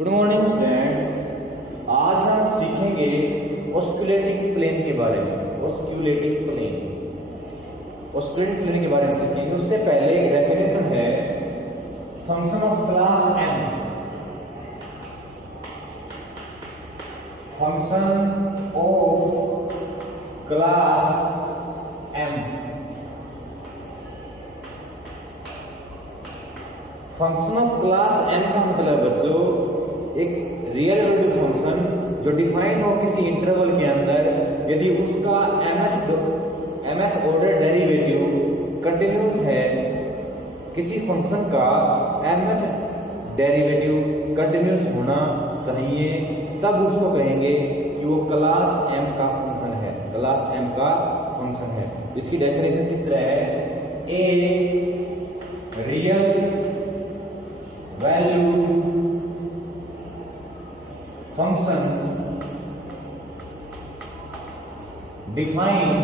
Good morning students. आज हम सीखेंगे ऑस्कुलेटिंग प्लेन के बारे में। ऑस्कुलेटिंग प्लेन के बारे में सीखेंगे। उससे पहले एक डेफिनेशन है function of class m। Function of class m। Function of class m का मतलब बच्चों एक रियल वैल्यू फंक्शन जो डिफाइन हो किसी इंटरवल के अंदर, यदि उसका mth ऑर्डर डेरिवेटिव कंटिन्यूस है, किसी फंक्शन का mth डेरिवेटिव कंटिन्यूस होना चाहिए, तब उसको कहेंगे कि वो क्लास m का फंक्शन है। क्लास m का फंक्शन है। इसकी डेफिनेशन किस तरह है? A real value function defined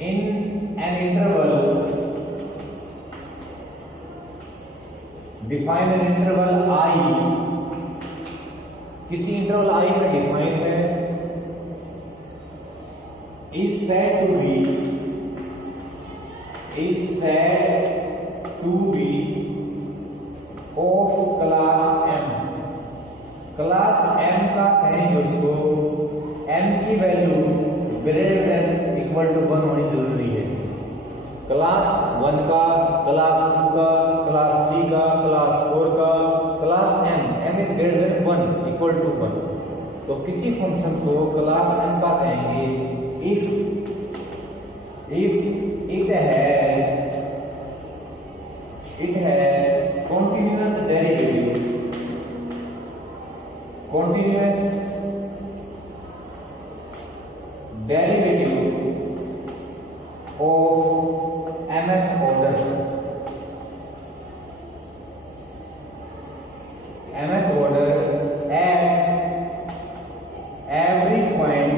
in an interval I, किसी इंटरवल I में डिफाइन है, is said to be of class m। Class m का कहेंगे उसको m की value greater than equal to 1 होनी जरूरी है। क्लास 1 का, क्लास 2 का, क्लास 3 का, क्लास 4 का, class m is greater than 1 equal to 1। तो किसी फंक्शन को क्लास m का कहेंगे if it has continuous derivative of mth order at every point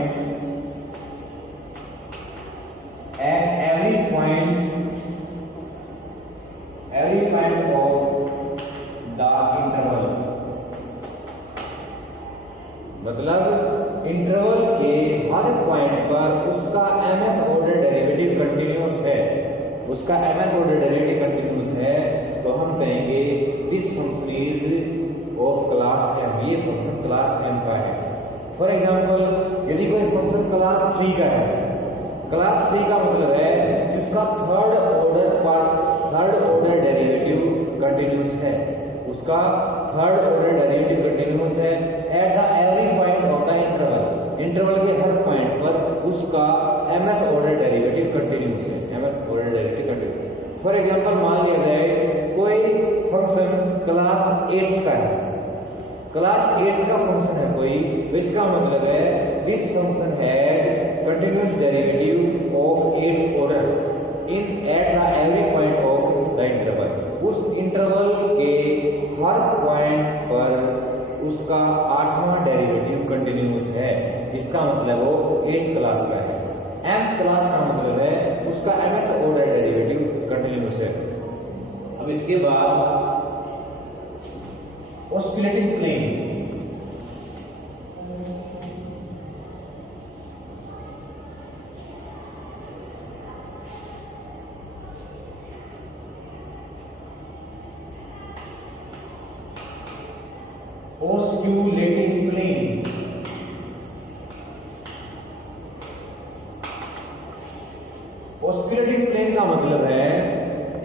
of the interval। मतलब इंटरवल के हर पॉइंट पर उसका mth ऑर्डर डेरिवेटिव कंटिन्यूअस है। उसका mth ऑर्डर डेरिवेटिव कंटिन्यूअस है तो हम कहेंगे this function is of class m। ये फंक्शन क्लास m का है। फॉर एग्जांपल, यदि कोई फंक्शन क्लास 3 का है, क्लास 3 का मतलब है कि उसका थर्ड ऑर्डर डेरिवेटिव कंटिन्यूअस है। उसका थर्ड ऑर्डर डेरिवेटिव कंटिन्यूअस है at the every point of the interval के हर पॉइंट पर उसका mth ऑर्डर डेरिवेटिव कंटिन्यूअस है। mth order derivative continuous. For example, मान लिया जाए कोई फंक्शन क्लास 8 का है, क्लास 8 का फंक्शन है कोई, तो इसका मतलब है this function has continuous derivative of 8th order at the every point of the interval. उस इंटरवल के हर पॉइंट पर उसका 8वां डेरिवेटिव कंटिन्यूअस है। इसका मतलब वो 8th क्लास का है। nth क्लास का मतलब है उसका mth ऑर्डर डेरिवेटिव कंटिन्यूअस है। अब इसके बाद osculating plane. Osculating plane osculating plane का मतलब है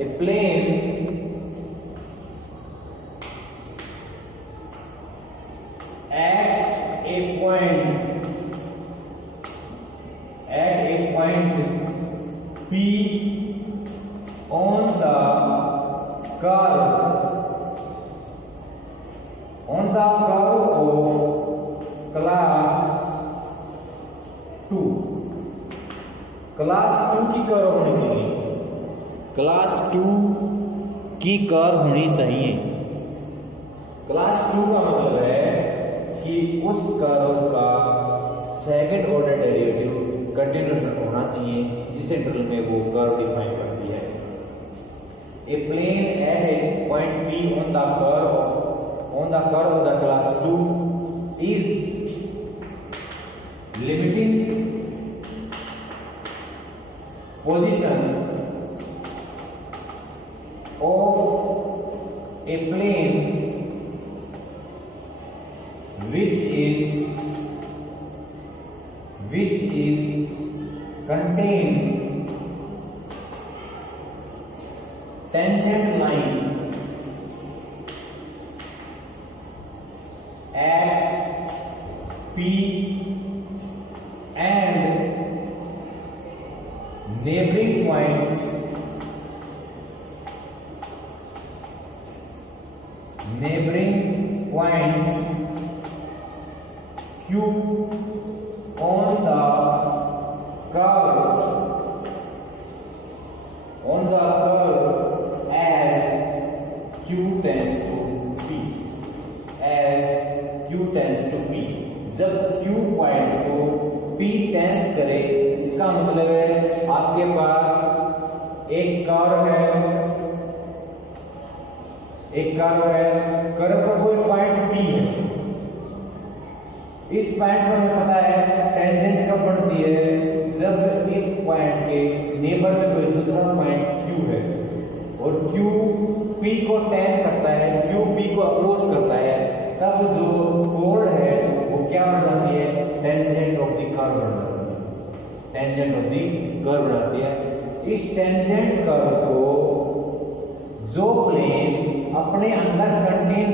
a plane at a point P on the curve of class 2। Class 2 की कर्व होनी चाहिए। क्लास 2 की कर्व होनी चाहिए। क्लास 2 का मतलब है कि उस कर्व का सेकंड ऑर्डर डेरिवेटिव कंटिन्यूस होना चाहिए जिस इंटरवल में वो कर्व डिफाइन करती है। A plane at a point P on the curve of the class 2 is limiting position of a plane which is contained tangent line at P and neighboring point Q on the curve as Q tends to P, जब Q point को P tense करे, इसका मतलब है आपके पास एक curve है, curve का कोई पॉइंट P है। इस पॉइंट पर हमें पता है टेंजेंट कब बनती है, जब इस पॉइंट के नेबर में कोई दूसरा पॉइंट Q है और Q P को टेन करता है, Q P को अप्रोच करता है, तब जो कोण है वो क्या बन जाती है, टेंजेंट ऑफ द कर्व बनाती है। इस टेंजेंट कर्व को जो प्लेन अपने अंदर कंटेन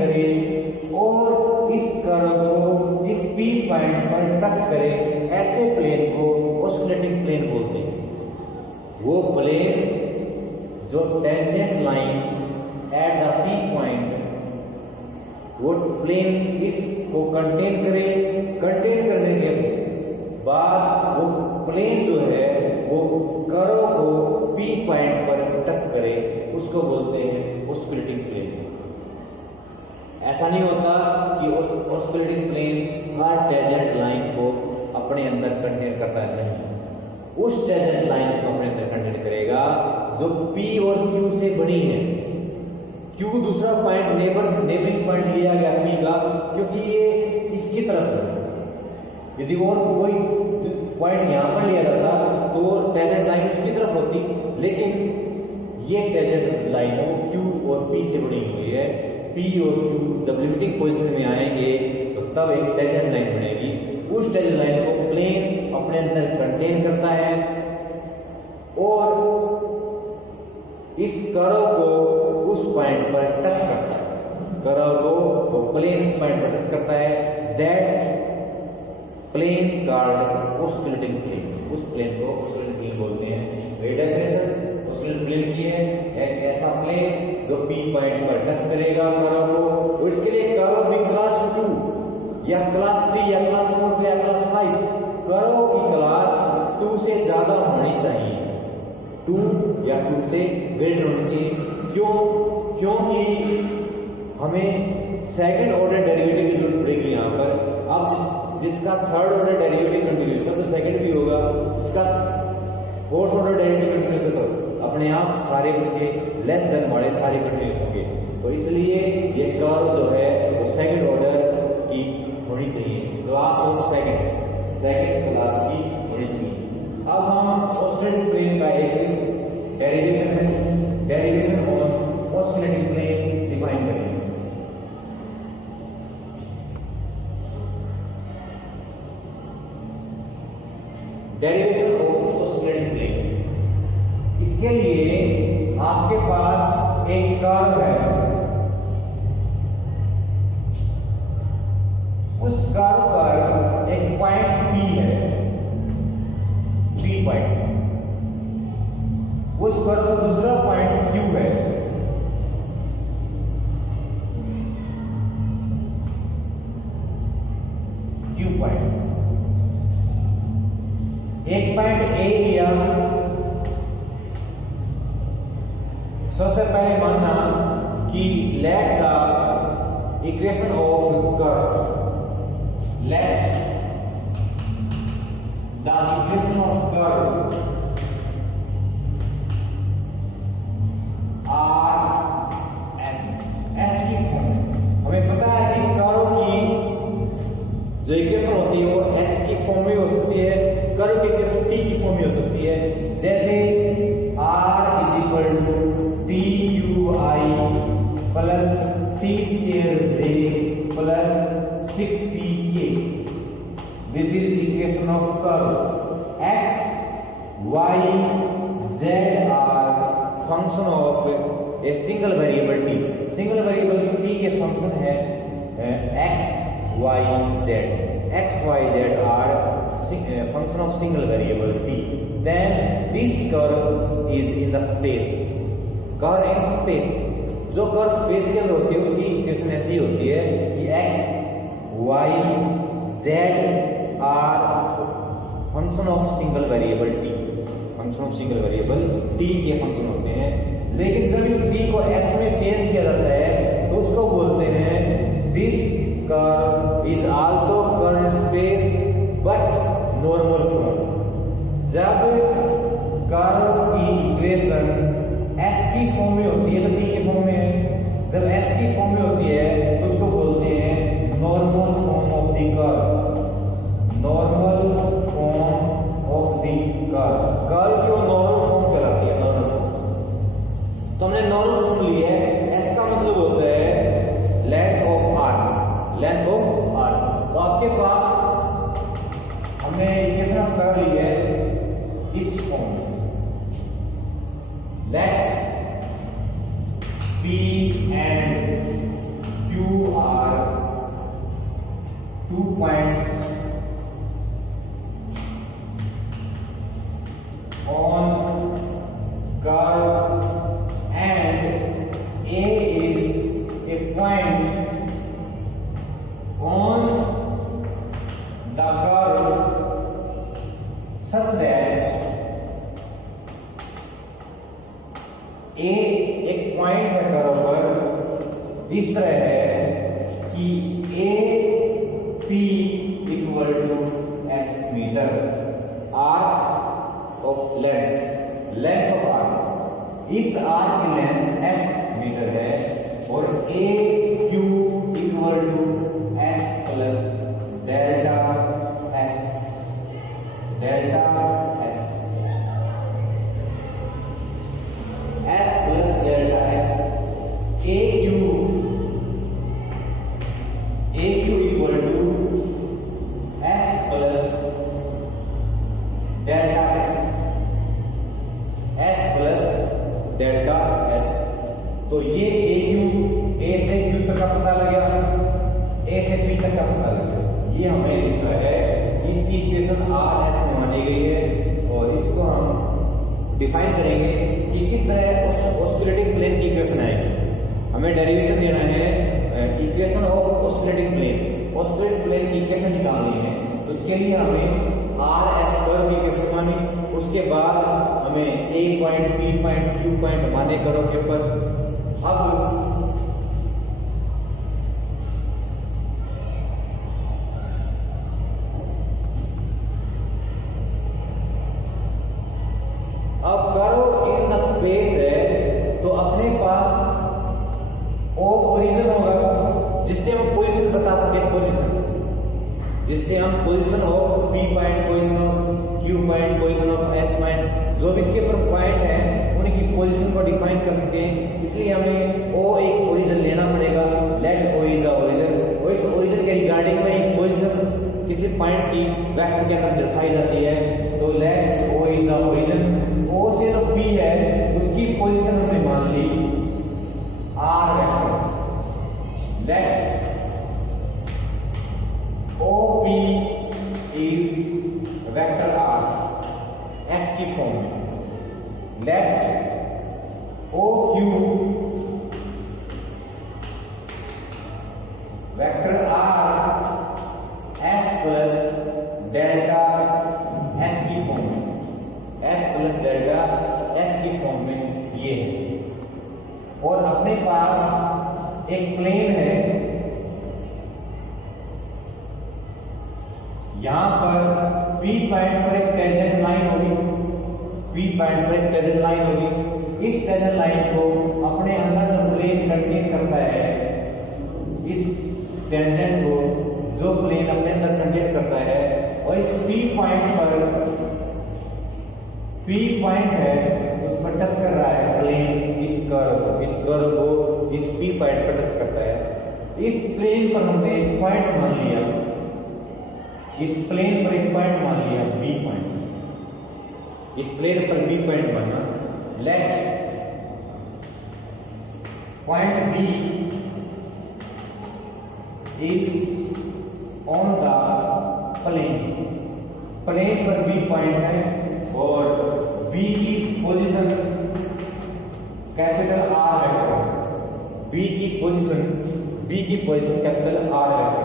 करे और इस कर्व को इस P पॉइंट पर टच करे, ऐसे प्लेन को ऑस्किलेटिंग प्लेन बोलते हैं। वो प्लेन जो tangent line at the P point, वो प्लेन इसको कंटेन करने के बाद वो प्लेन जो है वो कर्व को P पॉइंट पर टच करे, उसको बोलते हैं ऑस्किलेटिंग प्लेन। ऐसा नहीं होता कि ऑस्किलेटिंग प्लेन हर टेंजेंट लाइन को अपने अंदर कंटेन करता है, नहीं, उस टेंजेंट लाइन को अपने अंदर कंटेन करेगा जो P और Q से बड़ी है। Q दूसरा पॉइंट नेबरिंग पॉइंट लिया गया P का, क्योंकि ये इसकी तरफ है। यदि और कोई पॉइंट यहाँ पर लिया जाता तो टेंजेंट लाइन इसकी तरफ होती, लेकिन ये टेंजेंट लाइन है वो Q और P से बनी हुई है। P और Q जब लिमिटिंग पोजीशन में आएंगे तो तब एक टेंजेंट लाइन बनेगी। उस टेंजेंट लाइन को प्लेन अपने अंदर कंटेन करता है और इस कर्व को उस पॉइंट पर टच करता है, प्लेन उस पॉइंट पर टच करता है। That plane called oscillating plane, उस प्लेन को ऑस्किलेटिंग प्लेन बोलते हैं। डेफिनेशन ऑस्किलेटिंग प्लेन की है, एक ऐसा प्लेन जो P पॉइंट पर टच करेगा कर्व को, और इसके लिए कर्व भी क्लास 2 या क्लास 3 या क्लास 4 या क्लास 5, कर्व की क्लास 2 से ज्यादा होनी चाहिए, 2 या 2 से ग्रेटर होनी चाहिए। क्योंकि हमें सेकंड ऑर्डर डेरिवेटिव की जरूरत पड़ेगी यहाँ पर। अब जिसका थर्ड ऑर्डर डेरिवेटिव कंटिन्यूस है तो सेकंड भी होगा, जिसका फोर्थ ऑर्डर डेरिवेटिव कंटिन्यूस है तो अपने आप सारे उसके लेस देन वाले सारे कंटिन्यूस होंगे। तो इसलिए ये कर्व जो है वो सेकंड ऑर्डर की होनी चाहिए, क्लास ऑफ सेकंड क्लास की होनी चाहिए। अब हम ऑस्किलेटिंग प्लेन का एक derivation on oscillating plane define करेंगे। डेरिवेशन ऑफ ऑस्किलेटिंग प्लेन, इसके लिए आपके पास एक कर्व है, उस कर्व पर एक पॉइंट P है, P पॉइंट, उस कर्व पर दूसरा पॉइंट Q है, Q पॉइंट। एक पॉइंट A लिया, सबसे पहले मानना कि let the equation of curve, let the equation of curve form में हो सकती है, कर्व की इक्वेशन टी की फॉर्म में हो सकती है। जैसे r is equal to t cube i plus t square j plus 6t k। This is equation of curve x y z are function of a single variable t। Single variable t के function है x y z। x y z are function of single variable t. Then this curve is in the space. Curve in space. जो curve space के अंदर होती है उसकी equation ऐसी होती है कि x y z are function of single variable t। Function of single variable t के फंक्शन होते हैं। लेकिन जब इस t को s में चेंज किया जाता है तो उसको बोलते हैं this curve is also curve space but normal form. जब कर्व की इक्वेशन s की फॉर्म में होती है तो t की फॉर्म में है। जब s की फॉर्म में होती है तो उसको बोलते हैं normal form of the curve. Normal form of the curve. Curve की नॉर्मल फॉर्म कहलाती है, नॉर्मल फॉर्म। तो हमने नॉर्मल फॉर्म लिया है। s का मतलब होता है length of arc, length of arc. तो आपके पास हमने इक्वेशन ऑफ कर्व ली है इस फॉर्म में। Let P and Q are 2 points on curve and A is a point on the curve such that A एक पॉइंट है कर्व पर इस तरह है कि A P equal to S metre. Arc of length, length of arc, इस arc की length S metre है और A Q equal to S plus delta S, delta S, S plus delta S। AQ equal to S plus delta S, S plus delta S। तो ये AQ, A से Q तक का पता लगा, A से P तक का पता लगा। ये हमें लिखा है, इसकी इक्वेशन RS में मानी गई है और इसको हम डिफाइन करेंगे कि किस तरह ऑस्किलेटिंग प्लेन की इक्वेशन आएगी। हमें डेरिवेशन देना है equation of oscillating plane. Oscillating plane की इक्वेशन निकालनी है, तो उसके लिए हमें आर एस कर्व की इक्वेशन मानी, उसके बाद हमें A point, B point, Q point माने कर्व के ऊपर। अब कर्व इन द स्पेस है तो अपने पास ओ ओरिजिन होगा जिससे हम पोजीशन बता सके, पोजीशन जिससे हम position of P point, position of Q point, position of S point, जो भी इसके ऊपर पॉइंट है उनकी पोजीशन को डिफाइन कर सके। इसलिए हमें ओ एक ओरिजिन लेना पड़ेगा। Let O is the origin, और इस ओरिजिन के रिगार्डिंग में एक पोजीशन किसी पॉइंट की वेक्टर के अंदर दिखाई जाती है। तो let O is the origin. O से जो पी है उसकी पोजीशन हमने मान ली R vector. Let O P is vector R S की फॉर्म में। Let O Q vector R S plus delta S की फॉर्म में, एस प्लस डेल्टा एस की फॉर्म में ये है। और अपने पास एक प्लेन है, यहां पर P पॉइंट पर एक टेंजेंट लाइन होगी, P पॉइंट पर एक टेंजेंट लाइन होगी। इस टेंजेंट लाइन को अपने अंदर जो प्लेन कंटेन करता है, इस टेंजेंट को जो प्लेन अपने अंदर कंटेन करता है और इस P पॉइंट है उस पर टच कर रहा है प्लेन, इस कर्व को इस P पॉइंट पर टच करता है। इस प्लेन पर हमने एक पॉइंट मान लिया, इस प्लेन पर एक पॉइंट मान लिया B पॉइंट, इस प्लेन पर B पॉइंट माना। Let point B is on the plane, plane पर B पॉइंट है और B की position capital R vector, B की position capital R vector,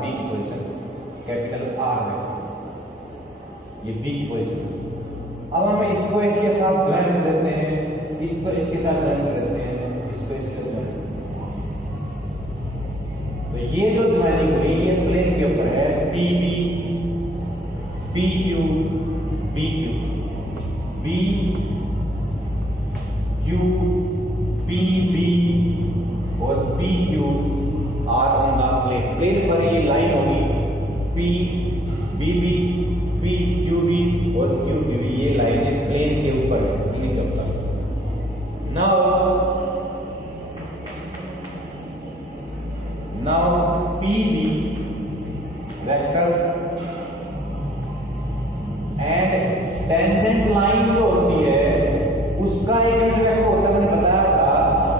B की पोजीशन कैपिटल R वेक्टर, ये B की पोजीशन। अब हम इसको इसके साथ ज्वाइन कर देते हैं, इसको इसके साथ ज्वाइन कर देते हैं, इसको इसके साथ ज्वाइन। तो ये जो ज्वाइनिंग हुई ये प्लेन के ऊपर है, PB PQ BQ BQ PB और PQ are on the plane. Plane पर ये लाइन होगी PBB PQB और QQB, ये लाइनें प्लेन के ऊपर है, इनके ऊपर। Now PB vector and tangent line जो होती है उसका एक यूनिट वेक्टर होता है, मैंने बताया था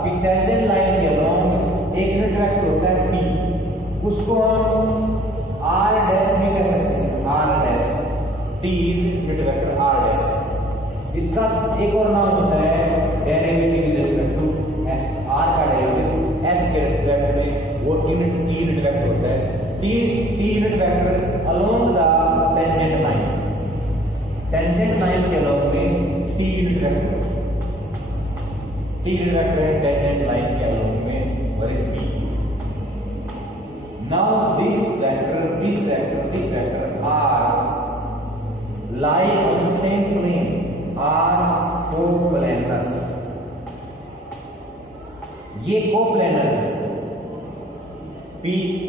कि टेंजेंट लाइन के अलोंग एक यूनिट वेक्टर होता है P, उसको हम R डैश भी कह सकते हैं, R dash, T is unit vector R dash. इसका एक और नाम होता है derivative with respect to S, R का डेरिवेटिव S के रिस्पेक्ट में वो यूनिट वेक्टर होता है। T unit vector along the tangent line, tangent line के अलोंग में T यूनिट वेक्टर है टेंजेंट लाइन के अलोंग में और एक P। Now this vector R lie on the same plane, R coplanar, ये कोप्लेनर है। P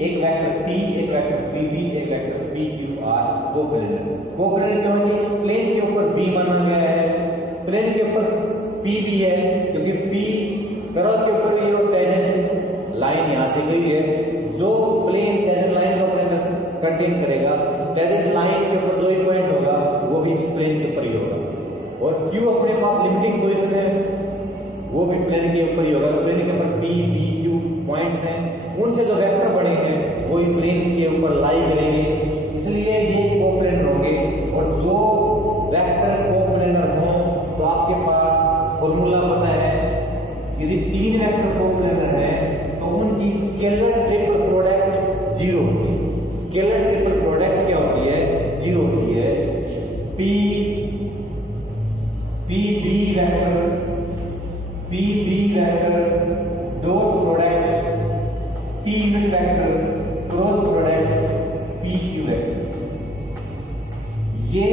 एक वेक्टर T, एक वेक्टर PB, एक वेक्टर PQR, कोप्लेनर क्यों है? प्लेन के ऊपर B माना गया है, प्लेन के ऊपर PB है क्योंकि P कर्व के ऊपर ये टेंजेंट लाइन यहां से गई है, जो प्लेन टेंजेंट लाइन को अपने कंटेन करेगा, टेंजेंट लाइन के ऊपर जो भी पॉइंट होगा वो भी इस प्लेन के ऊपर ही होगा। और Q अपने पास लिमिटिंग पोजीशन है, वो भी प्लेन के ऊपर ही होगा। प्लेन के ऊपर P B Q पॉइंट्स हैं, उनसे जो वेक्टर बने हैं वो ही प्लेन के ऊपर लाई करेंगे, इसलिए ये कोप्लेनर होंगे। और जो वेक्टर कोप्लेनर हो तो आपके पास फॉर्मूला पता है, यदि तीन वेक्टर कोप्लेनर है तो उनकी स्केलर ट्रिपल प्रोडक्ट जीरो होती है। स्केलर ट्रिपल प्रोडक्ट क्या होती है? जीरो होती है। PB vector dot product T unit vector cross product PQ vector, ये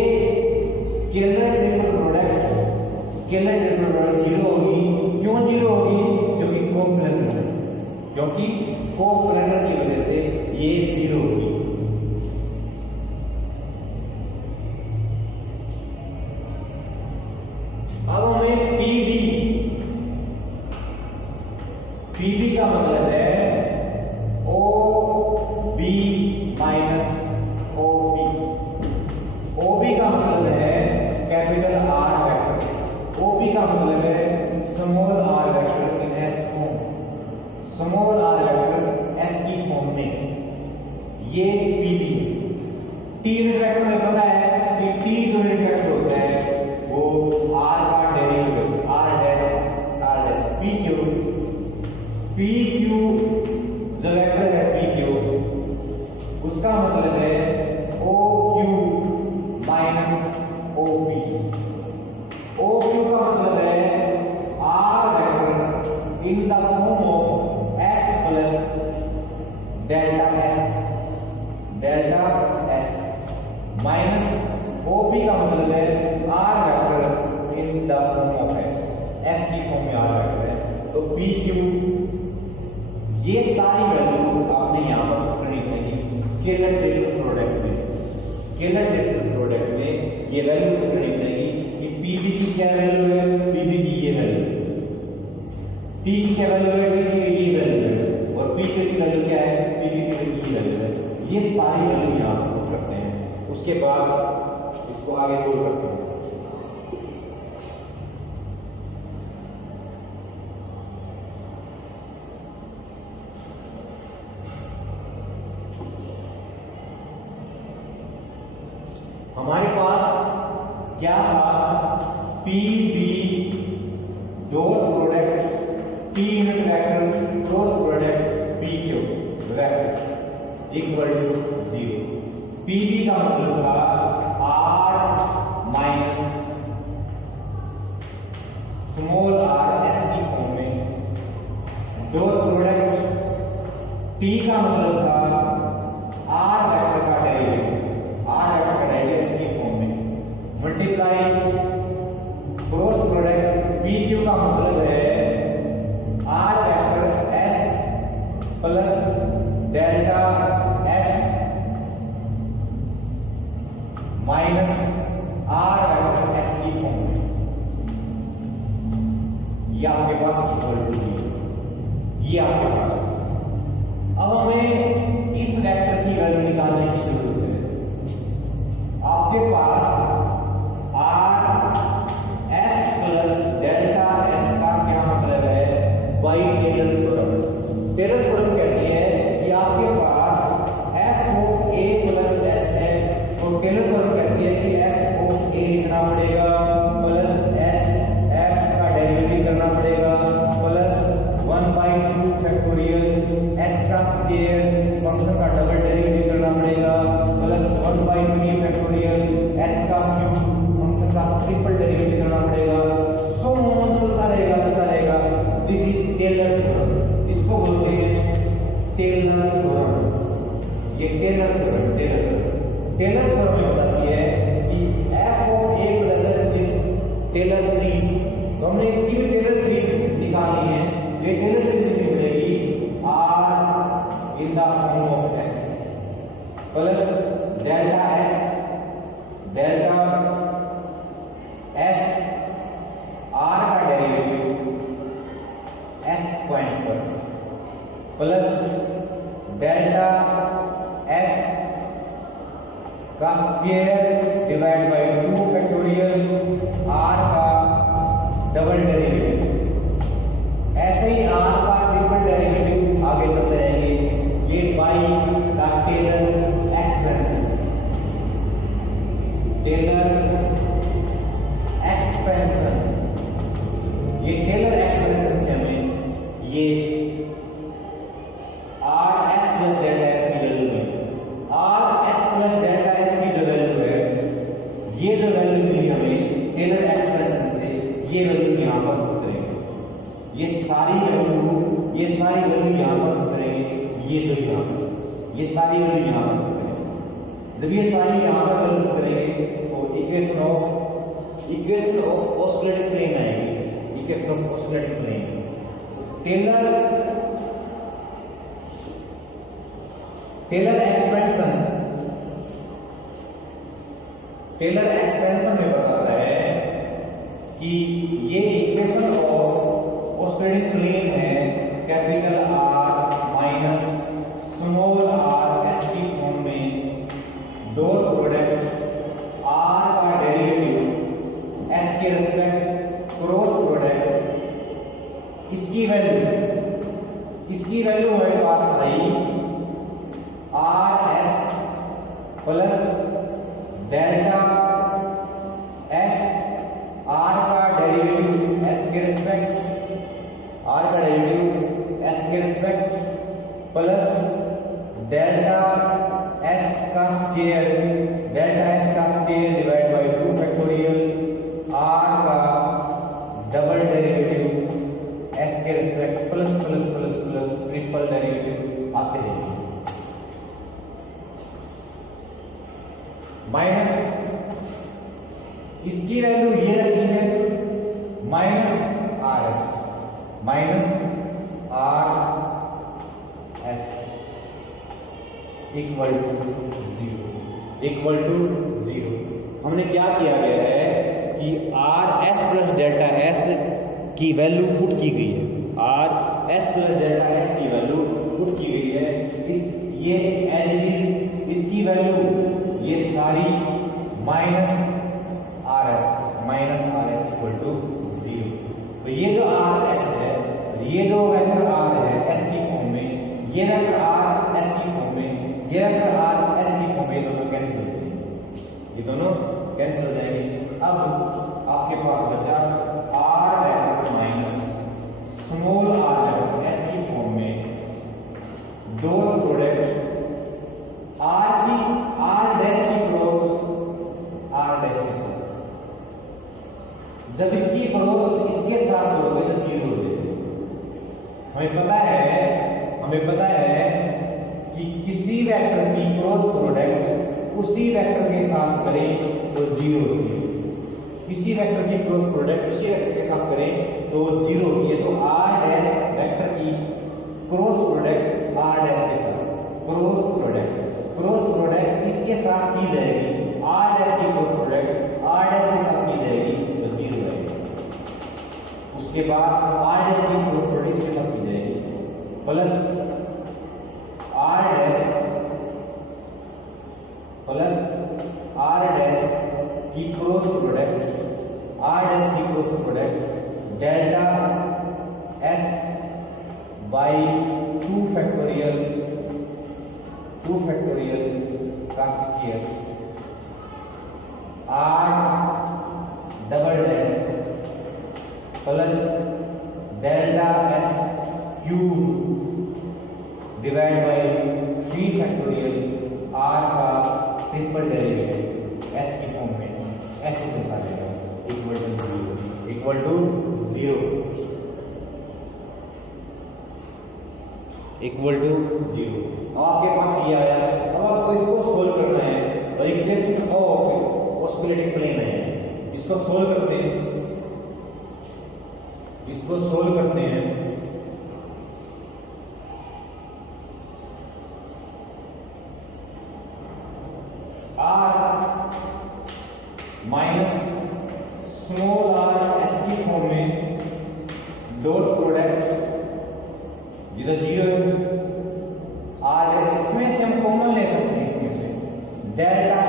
स्केलर ट्रिपल प्रोडक्ट जीरो होगी। क्यों जीरो होगी? क्योंकि कोप्लेनर की वजह से ये जीरो होगी। अब हमें PB का मतलब है OB माइनस OB का मतलब है कैपिटल R वेक्टर, OB का मतलब है स्मॉल r वेक्टर इन S form, small r vector S की फॉर्म में, ये PB। T यूनिट वेक्टर में पता है कि T जो यूनिट वेक्टर होता है वो R का डेरिवेटिव R डैश PQ जो वेक्टर है PQ, उसका मतलब है OQ माइनस OP। OQ का मतलब है R vector in the form of S plus delta S minus OP का मतलब है R vector in the form of S की फॉर्म में R वेक्टर है। तो PQ, ये सारी वैल्यू आपने यहां पर पकड़नी पड़ेगी। स्केलर ट्रिपल प्रोडक्ट में ये वैल्यू कितनी बनेगी कि पीवी की क्या वैल्यू है, पीवी की ये वैल्यू, पी की क्या वैल्यू है, पी की ये वैल्यू है, और पी की वैल्यू क्या है, पी की वैल्यू है। ये सारी वैल्यू यहाँ पर पुट करते हैं, उसके बाद इसको आगे सोल्व करते हैं। हमारे पास क्या था, P B dot product P unit vector cross product P Q vector equal to 0। P B का मतलब था R minus small R S की फॉर्म में, डॉट प्रोडक्ट पी का मतलब था आर वेक्टर का डेरिवेटिव, इसकी फॉर्म में, multiply cross product P Q का मतलब है R vector S plus delta S minus R vector S की फॉर्म में, ये आपके पास इक्वल टू 0, ये आपके पास। अब हमें इस वेक्टर की वैल्यू निकालने की जरूरत है। आपके पास R S plus delta S का क्या मतलब है, by Taylor theorem. Taylor theorem कहती है कि आपके पास F of A plus H है, तो टेलर थ्योरम कहती है कि एफ ऑफ ए लिखना पड़ेगा प्लस एच, एफ का डेरिवेटिव करना पड़ेगा प्लस 1/2 फैक्टोरियल, एच का स्क्वायर फंक्शन का डबल डेरिवेटिव करना पड़ेगा प्लस 1/3 फैक्टोरियल, एच का क्यूब फंक्शन का ट्रिपल डेरिवेटिव करना पड़ेगा, सो ऑन चलता रहेगा। दिस इज टेलर थ्योरम, इसको बोलते हैं टेलर थ्योरम। ये टेलर थ्योरम में बताती है कि F of A plus S is Taylor series. तो हमने इसकी भी टेलर सीरीज निकाली है। ये टेलर सीरीज मिलेगी R in the form of S plus delta S R का डेरिवेटिव एस पॉइंट पर प्लस डेल्टा एस का square divide by 2 factorial, R का डबल डेरिवेटिव, ऐसे ही आर का ट्रिपल डेरिवेटिव आगे चलते रहेंगे। ये बाई द टेलर एक्सपेंशन, ये टेलर एक्सपेंशन से हमें ये are S plus delta S की वैल्यू है, R S plus delta S की जो वैल्यू है, ये जो वैल्यू मिली हमें टेलर एक्सपेंशन से, ये वैल्यू यहां पर पुट करेंगे। ये सारी वैल्यू यहां पर पुट करेंगे। ये जो ये सारी वैल्यू यहां पर पुट करेंगे। जब ये सारी यहां पर वैल्यू पुट करेंगे तो इक्वेशन ऑफ ऑसिलेटिंग प्लेन आएगी। Equation of oscillating plane, Taylor expansion में बताता है कि ये इक्वेशन ऑफ ऑसिलेटिंग प्लेन है capital R minus small R S की फॉर्म में, डॉट प्रोडक्ट आर का डेरिवेटिव एस के रिस्पेक्ट क्रॉस प्रोडक्ट, इसकी वैल्यू हमारे पास आई R S plus delta S, R का डेरिवेटिव एस के रिस्पेक्ट प्लस डेल्टा एस का square divide by 2 factorial, R का डबल डेरिवेटिव एस के रिस्पेक्ट प्लस ट्रिपल डेरिवेटिव आते रहेंगे, माइनस इसकी वैल्यू ये रखी है minus R S, equal to zero. हमने क्या किया गया है कि R S plus delta S की वैल्यू पुट की गई है, R S plus delta S की वैल्यू पुट की गई है। ये एज इट इज इसकी वैल्यू ये सारी minus R S equal to zero. तो ये जो आर एस है, ये जो वेक्टर आर है एस की फॉर्म में, ये वेक्टर आर एस की फॉर्म में, ये वेक्टर आर एस की फॉर्म में, दोनों कैंसिल हो जाएंगे, ये दोनों कैंसिल हो जाएंगे। अब आपके पास बचा R vector minus small R vector S की फॉर्म में दो प्रोडक्ट आर डैश की क्रॉस आर डैश के साथ, जब इसकी क्रॉस इसके साथ होगा तो जीरो हो जाएगी। हमें पता है कि किसी वेक्टर की क्रॉस प्रोडक्ट उसी वेक्टर के साथ करें तो जीरो होती है, किसी वेक्टर की क्रॉस प्रोडक्ट उसी वेक्टर के साथ करें तो जीरो होती है। तो आर डैश वेक्टर की क्रॉस प्रोडक्ट आर डैश के साथ, क्रॉस प्रोडक्ट इसके साथ की जाएगी, आर डैश की क्रॉस प्रोडक्ट आर डैश के साथ की जाएगी तो जीरो आएगी। उसके बाद आर डैश की क्रॉस प्रोडक्ट इसके साथ की जाएगी प्लस आर डैश की cross product delta S by 2 factorial का square R double dash plus delta S cube divide by 3 factorial R का ट्रिपल डेरिवेटिव एस की फॉर्म में ऐसे लिखा जाएगा इक्वल टू जीरो। आपके पास ये आया। अब आपको इसको सोल्व करना है और इक्वेशन ऑफ ऑस्किलेटिंग प्लेन है, इसको सोल्व करते हैं। R minus small R S की फॉर्म में डॉट प्रोडक्ट जीरो आर, इसमें से हम कॉमन ले सकते हैं, इसमें से डेल्टा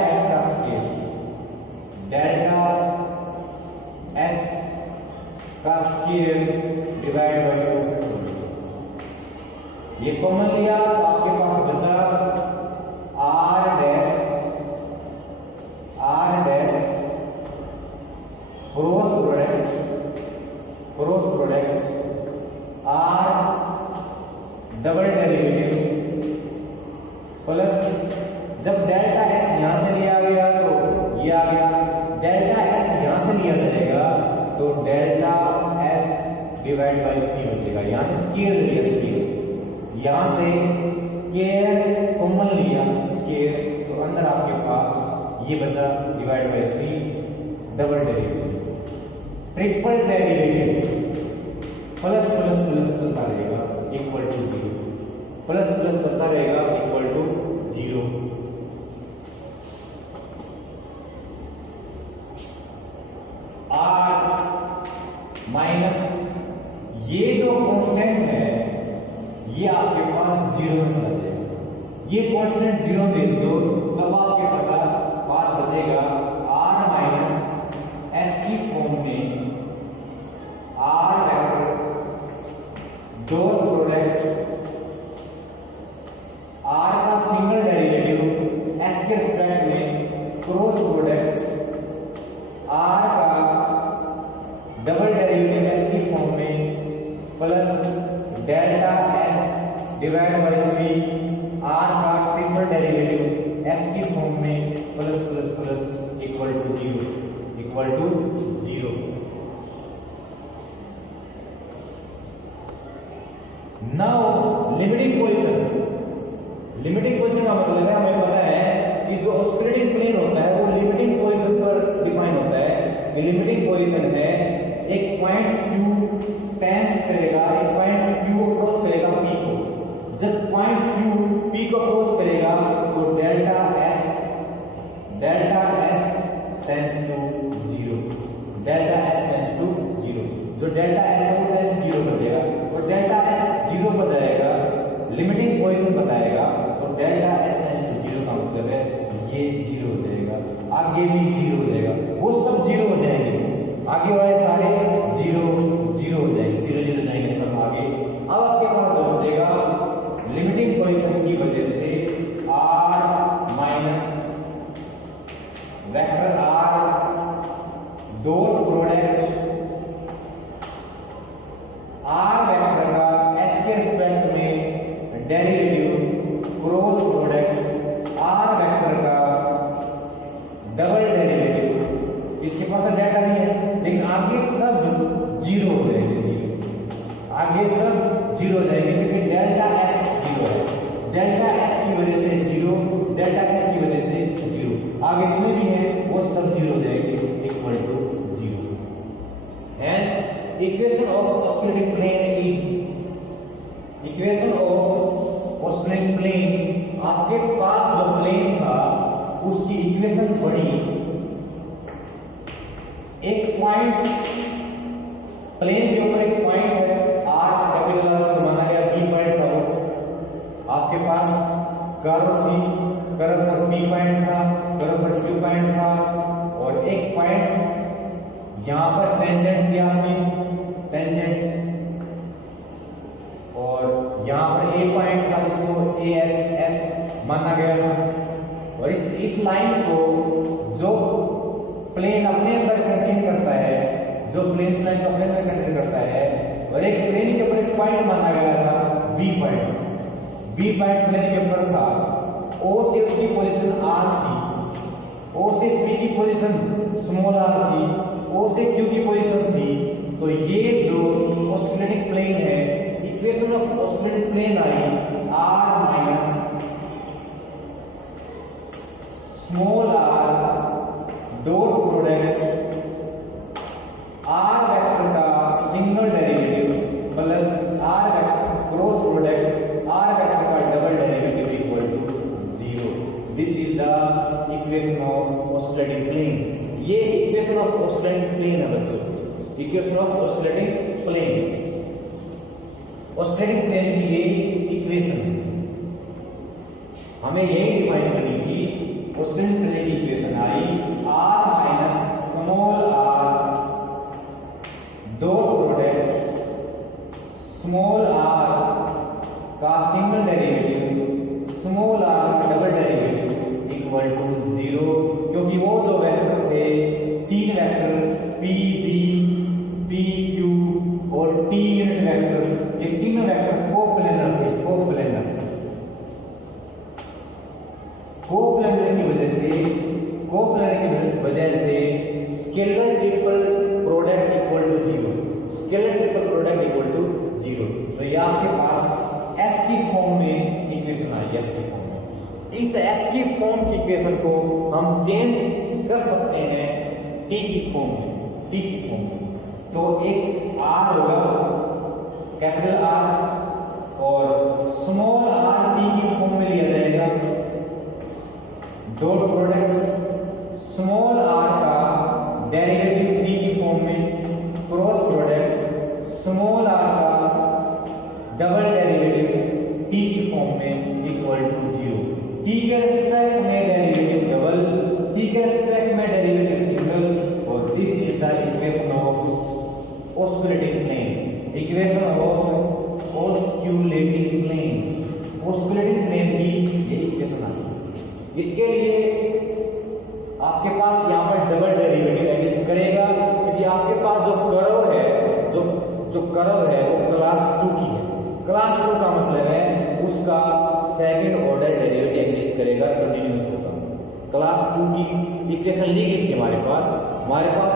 एस का स्केल डिवाइड बाई 2 ये कॉमन लिया तो आपके पास बचा R dash cross product R double derivative plus, जब डेल्टा एस यहां से लिया गया तो ये आ गया, डेल्टा एस यहां से लिया जाएगा तो डेल्टा एस डिवाइड बाई 3 बचेगा। यहां से स्केयर लिया, यहां से स्केयर कॉमन लिया स्केयर, तो अंदर आपके पास ये बचा divide by 3 double derivative triple derivative plus चलता रहेगा इक्वल टू जीरो, प्लस चलता रहेगा equal to zero. R minus ये जो कांस्टेंट है ये आपके पास जीरो में चला जाएगा, ये कांस्टेंट जीरो भेज दो तब आपके पास बचेगा आर माइनस एस की फॉर्म में R vector dot product R का सिंगल डेरिवेटिव एस के रिस्पेक्ट में क्रॉस प्रोडक्ट आर का डबल डेरिवेटिव एस की फॉर्म में plus delta S divide by 3 R का ट्रिपल डेरिवेटिव एस की फॉर्म में plus equal to zero. Now limiting position का मतलब है, हमें पता है कि जो ऑस्किलेटिंग प्लेन होता है वो लिमिटिंग पोजीशन पर डिफाइन होता है। लिमिटिंग पोजीशन है एक पॉइंट क्यू टेंस करेगा, एक पॉइंट क्यू क्रॉस करेगा पी को, जब पॉइंट क्यू P को क्रॉस करेगा तो delta S tends to 0, delta S tends to 0। जो डेल्टा S है वो टेंड्स 0 कर देगा, तो डेल्टा S 0 पर जाएगा, लिमिटिंग पोजीशन बताएगा, तो डेल्टा S टेंड्स टू 0 का मतलब है ये 0 हो जाएगा, आगे भी 0 हो जाएगा, वो सब 0 हो जाएंगे, आगे वाले सारे 0 0 हो जाएंगे, 0 0 जाएंगे सब आगे। अब आपके पास जो बचेगा लिमिटिंग पोजीशन की वजह से r minus vector r dot product r vector का s के रिस्पेक्ट में derivative cross product r vector का डबल डेरिवेटिव, इसके पास डेटा नहीं है लेकिन आगे सब 0 हो जाएंगे, 0 आगे सब 0 हो जाएंगे क्योंकि डेल्टा S 0 है, डेल्टा S की वजह से 0, डेल्टा S की वजह से 0, आगे जितने भी हैं वो सब 0 हो जाएंगे equal to 0। Hence equation of oscillating plane is, equation of oscillating plane, आपके पास जो प्लेन था उसकी इक्वेशन बड़ी, एक पॉइंट प्लेन के ऊपर एक पॉइंट है r कैपिटल R से माना गया B पॉइंट था, वो आपके पास कर्व थी, कर्व पर B पॉइंट था, कर्व पर Q पॉइंट था, और एक पॉइंट यहां पर टेंजेंट थी आपकी टेंजेंट, और यहां पर A पॉइंट था जिसको AS माना गया था, और इस लाइन को जो प्लेन अपने अंदर कंटेन करता है, जो प्लेन लाइन को अपने अंदर कंटेन करता है, और एक प्लेन के ऊपर एक पॉइंट माना गया था B पॉइंट प्लेन के ऊपर था, O से उसकी पोजीशन R थी, O से P की पोजीशन स्मॉल r थी, O से Q की पोजीशन थी, तो ये जो ऑसिलेटिंग प्लेन है, इक्वेशन ऑफ ऑसिलेटिंग प्लेन आई r minus small r dot product r vector का single derivative plus r vector cross product r vector का double derivative equal to 0। This is the equation of oscillating plane. ये equation of oscillating plane है बच्चों, equation of oscillating plane, oscillating plane की ये equation हमें यही define करनी थी। ऑसिलेटिंग प्लेन की इक्वेशन आई r minus small r dot product small r का सिंगल डेरिवेटिव स्मॉल r का डबल डेरिवेटिव इक्वल टू 0, क्योंकि वो जो वेक्टर थे तीन vector p b p q और t यूनिट वेक्टर, ये तीनों वेक्टर कोप्लेनर थे, कोप्लेनर की वजह से scalar triple product equal to 0, scalar triple product equal to 0। तो ये आपके पास S की फॉर्म में इक्वेशन आई, S की फॉर्म में। इस S की फॉर्म की इक्वेशन को हम चेंज कर सकते हैं T की फॉर्म में, T की फॉर्म में। तो एक R होगा कैपिटल R और स्मॉल r T की फॉर्म में लिया जाएगा, डॉट प्रोडक्ट स्मॉल r का डेरिवेटिव T की फॉर्म में, क्रॉस प्रोडक्ट स्मॉल r का डबल डेरिवेटिव T की फॉर्म में इक्वल टू 0। T के रिस्पेक्ट में डेरिवेटिव डबल, T के रिस्पेक्ट में डेरिवेटिव सिंगल, और this is the equation of oscillating plane, equation of oscillating plane, oscillating plane की ये इक्वेशन आई। इसके लिए आपके पास यहाँ पर डबल डेरिवेटिव एग्जिस्ट करेगा, क्योंकि आपके पास जो कर्व है, जो कर्व है वो क्लास 2 की है। क्लास 2 का मतलब है उसका सेकंड ऑर्डर डेरिवेटिव एग्जिस्ट करेगा, कंटिन्यूअस होगा। क्लास 2 की इक्वेशन ली गई थी हमारे पास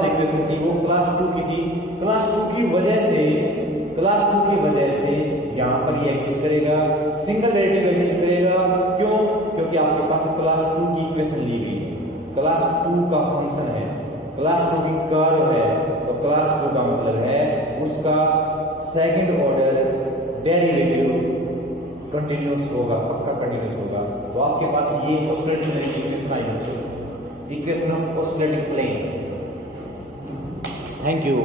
इक्वेशन थी वो क्लास 2 की थी। क्लास 2 की वजह से यहाँ पर ये एग्जिस्ट करेगा, सिंगल डेरिवेटिव एग्जिस्ट करेगा। क्यों? क्योंकि आपके पास क्लास 2 की इक्वेशन ली गई है, क्लास 2 का फंक्शन है, क्लास 2 की कर्व है, तो क्लास 2 का मतलब है उसका सेकंड ऑर्डर डेरिवेटिव कंटिन्यूस होगा, पक्का कंटिन्यूस होगा। तो आपके पास ये ऑसिलेटिंग इक्वेशन आई बच्चों, equation of oscillating plane. Thank you.